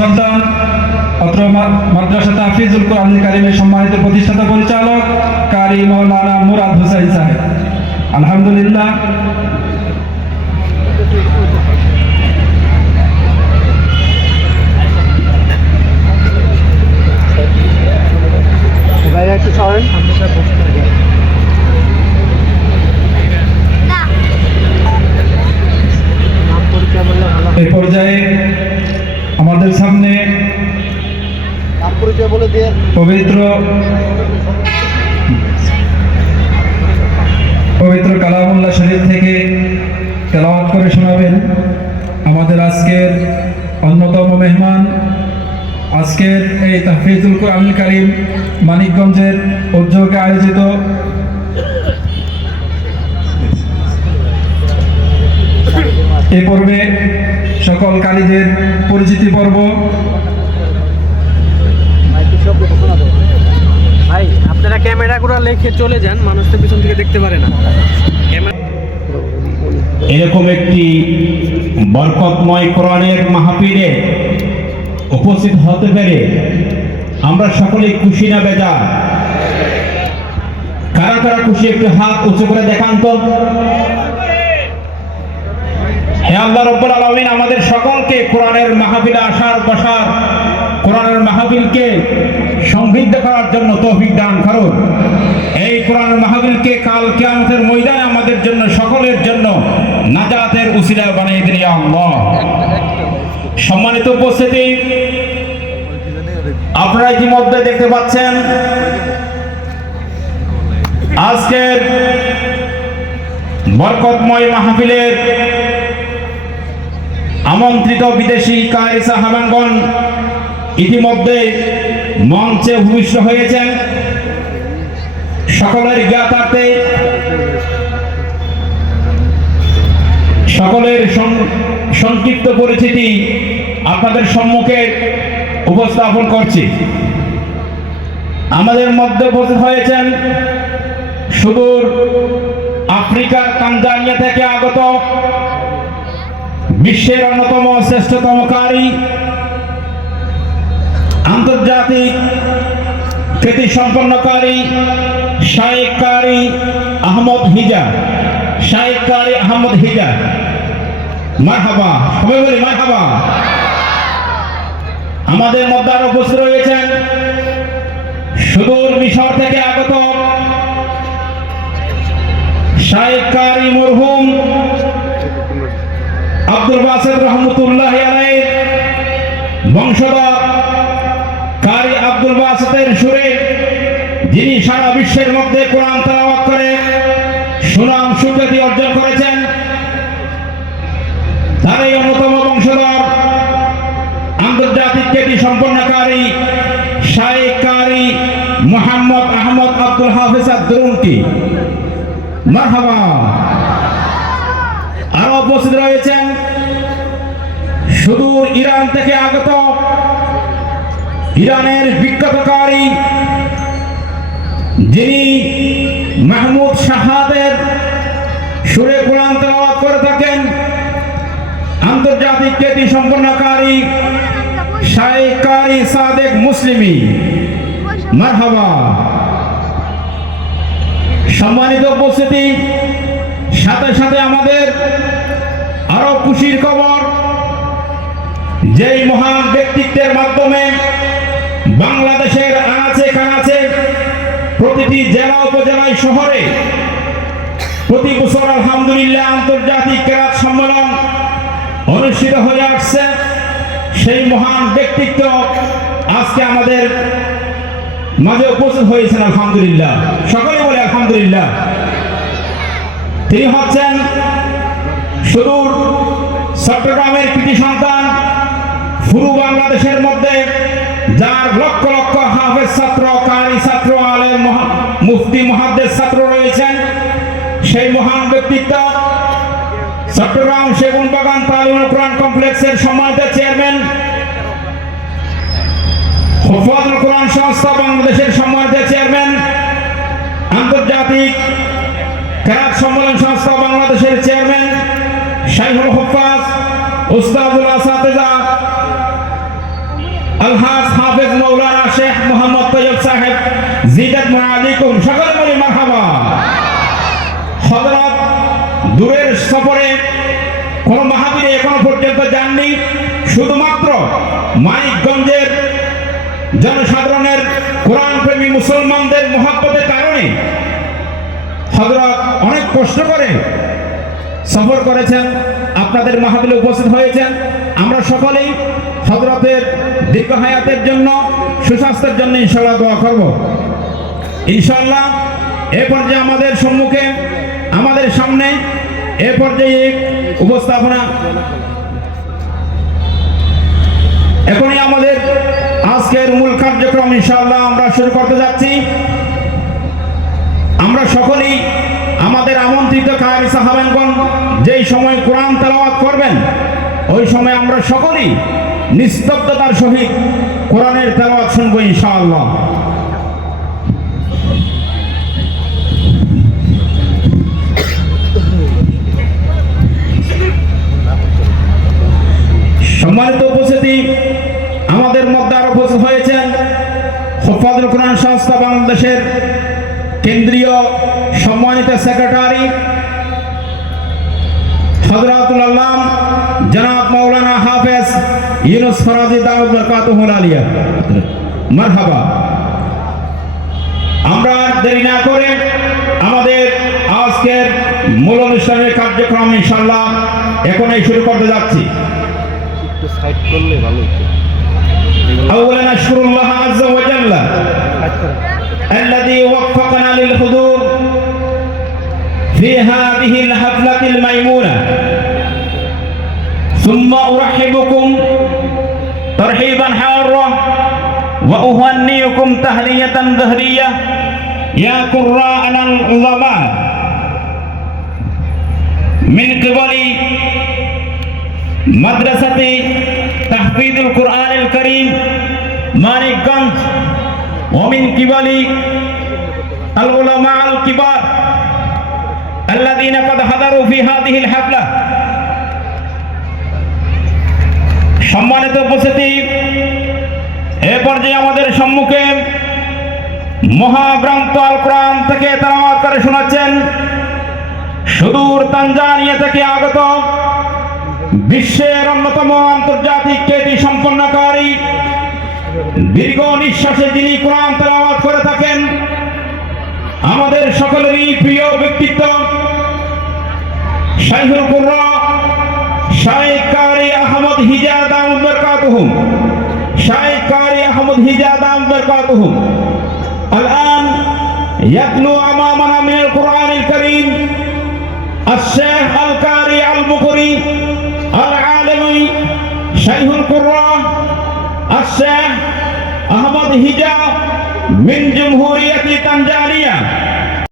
সন্তান, অত্র মাদ্রাসা তাফিজুল কোরআন কারিমের সম্মানিত প্রতিষ্ঠাতা পরিচালক কারি মৌলানা মুরাদ হুসাইন সাহেব। আলহামদুলিল্লাহ ভাইয়া একটু সরেন নাম পরিচয় বললে ভালো হয়। এই পর্যায়ে আমাদের সামনে নাম পরিচয় বলে দিয়ে পবিত্র পবিত্র কালামুল্লাহ শরীফ থেকে তেলাওয়াত করে শোনাবেন আমাদের আজকের অন্যতম মেহমান আজকের এই তাহফিজুল কোরআন কারিম মানিকগঞ্জের উদ্যোগে আয়োজিত এ পর্বে সকল কারীদের পরিচিতি পর্ব ক্যামেরাগুলো লেখে চলে যান মানুষ তো পিছন থেকে দেখতে পারে না। এরকম একটি বরকতময় কোরআনের মাহফিলে উপস্থিত হতে পেরে আমরা সকলেই খুশি না বেজা কারা কারা খুশি একটু হাত উঁচু করে দেখান তো? হে আল্লাহ আলমিন, আমাদের সকলকে কোরআনের মাহফিলে আসার বসার, কোরআনের মাহফিলকে সমৃদ্ধ করার জন্য তৌফিক দান করুন। এই কোরআনের মাহফিলকে কাল কিয়ামতের ময়দানে আমাদের জন্য, সকলের জন্য নাজাতের উসিলা বানিয়ে দিন আল্লাহ। সম্মানিত উপস্থিতি, আপনারা ইতিমধ্যে দেখতে পাচ্ছেন, আজকের বরকতময় মাহফিলের আমন্ত্রিত বিদেশি কায়েসা সাহাবানগণ ইতিমধ্যে মঞ্চে ভূমিষ্ঠ হয়েছেন। সকলের জ্ঞাতার্থে, সকলের সংক্ষিপ্ত পরিচিতি আপনাদের সম্মুখে উপস্থাপন করছি। আমাদের মধ্যে উপস্থিত হয়েছেন সুদূর আফ্রিকার তানজানিয়া থেকে আগত বিশ্বের অন্যতম শ্রেষ্ঠতম কারী, আন্তর্জাতিক খ্যাতি সম্পন্নকারী শায়েক কারি আহমদ হিজা শায়েক কারি আহমদ হিজা মারহাবা, সবাই বলি মারহাবা। আমাদের মধ্যে আরও উপস্থিত রয়েছেন সুদূর মিশর থেকে আগত শায়েক কারি মরহুম আব্দুল বাসেদ রহমতুল্লাহ আলাইহির বংশধর কারি আব্দুল বাসেদের সুরে যিনি সারা বিশ্বের মধ্যে কোরআন তেলাওয়াত করে, সুনাম সুখ্যাতি অর্জন করেছেন, তার এই অন্যতম বংশধর, আন্তর্জাতিক খ্যাতি সম্পন্নকারী শায়েক কারি মোহাম্মদ আহমদ আব্দুল হাফিজ আব্দুলকি মারহাবা। আরও উপস্থিত রয়েছেন, সুদূর ইরান থেকে আগত, ইরানের বিখ্যাতকারী যিনি মাহমুদ শাহাদের সুরে কোরআন তেলাওয়াত করে থাকেন, আন্তর্জাতিক খ্যাতি সম্পন্নকারী শায়েকারি সাদেক মুসলিমি। মারহাবা। সম্মানিত উপস্থিতি, সাথে সাথে আমাদের আরও খুশির খবর, যেই মহান ব্যক্তিত্বের মাধ্যমে বাংলাদেশের আনাচে কানাচে প্রতিটি জেলা উপজেলায় শহরে প্রতি বছর আলহামদুলিল্লাহ আন্তর্জাতিক ক্রীড়া সম্মেলন অনুষ্ঠিত হয়ে আসছে। সেই মহান ব্যক্তিত্ব আজকে আমাদের মাঝে উপস্থিত হয়েছেন আলহামদুলিল্লাহ। সকলে বলে আলহামদুলিল্লাহ। তিনি হচ্ছেন সুদূর চট্টগ্রামের কৃতি সন্তান, পুরো বাংলাদেশের মধ্যে যার লক্ষ লক্ষ হাফেজ ছাত্র, কারি ছাত্র, আলেম মুফতি মহাদ্দেশ ছাত্র রয়েছেন। সেই মহান ব্যক্তিত্ব চট্টগ্রাম সেগুন বাগান তালিম কোরআন কমপ্লেক্সের সম্মানিত চেয়ারম্যান, হফাজুল কোরআন সংস্থা বাংলাদেশের সম্মানিত চেয়ারম্যান, আন্তর্জাতিক ক্রাক সম্মেলন সংস্থা বাংলাদেশের চেয়ারম্যান শাইহুল হফাজ, উস্তাদুল আসাতেজা আলহাজ হাফেজ মৌলানা শেখ মোহাম্মদ তৈয়ব সাহেব, জিদাত আলাইকুম সকলে বলি মারহাবা। হযরত দূরের সফরে কোন মাহাবীরে এখনও পর্যন্ত যাননি, শুধুমাত্র মানিকগঞ্জের জনসাধারণের কোরআন প্রেমী মুসলমানদের মহাব্বতের কারণে হযরত অনেক কষ্ট করে সফর করেছেন, আপনাদের মাহফিলে উপস্থিত হয়েছেন, আমরা সকলেই হজরতের দীর্ঘ হায়াতের জন্য, সুস্বাস্থ্যের জন্য ইনশাল্লাহ দোয়া করব। ইনশাল্লাহ এ পর্যায়ে আমাদের সম্মুখে, আমাদের সামনে, এ পর্যায়ে উপস্থাপনা। এখনই আমাদের আজকের মূল কার্যক্রম ইনশাল্লাহ আমরা শুরু করতে যাচ্ছি। আমরা সকলেই আমাদের আমন্ত্রিত কারি সাহাবেনগণ যেই সময় কোরআন তেলাওয়াত করবেন, ওই সময় আমরা সকলেই নিস্তব্ধতার সহিত কোরআনের তেলাওয়াত শুনব ইনশাআল্লাহ। সম্মানিত উপস্থিতি, আমাদের মধ্যে আরও উপস্থিত হয়েছেন হফাজুল কোরআন সংস্থা বাংলাদেশের কেন্দ্রীয় সম্মানিত সেক্রেটারি হজরতুল আল্লাম জনাব মৌলানা হাফেজ ইউনুস ফরাজি দাউদ বরকাতুহুল আলিয়া মারহাবা আমরা আর দেরি না করে আমাদের আজকের মূল অনুষ্ঠানের কার্যক্রম ইনশাল্লাহ এখনই শুরু করতে যাচ্ছি একটু সাইড করলে ভালো হতো أولا أشكر الله عز وجل সাইড করে الذي وفقنا للحضور في هذه الحفلة الميمونة ثم أرحبكم ترحيبا حارا وأهنيكم تهلية ظهرية يا قراءنا العظماء من قبل مدرسة تحفيظ القرآن الكريم مانيكانج ومن قبل العلماء الكبار الذين قد حضروا في هذه الحفلة. সম্মানিত উপস্থিতি, এ পর্যায়ে আমাদের সম্মুখে মহাগ্রন্থ আল কোরআন থেকে তেলাওয়াত করে শোনাচ্ছেন সুদূর তানজানিয়া থেকে আগত বিশ্বের অন্যতম আন্তর্জাতিক খ্যাতি সম্পন্নকারী, দীর্ঘ নিঃশ্বাসে যিনি কোরআন তেলাওয়াত করে থাকেন, আমাদের সকলেরই প্রিয় ব্যক্তিত্ব শাইহুল কুর্রা শাইখ কারি আহমদ হিজাদ بركاتهم شاي قاري أحمد هجادان بركاتهم الآن يتلو أمامنا من القرآن الكريم الشيخ القاري المقري العالمي شيخ القراء الشيخ أحمد هجا من جمهورية تنزانيا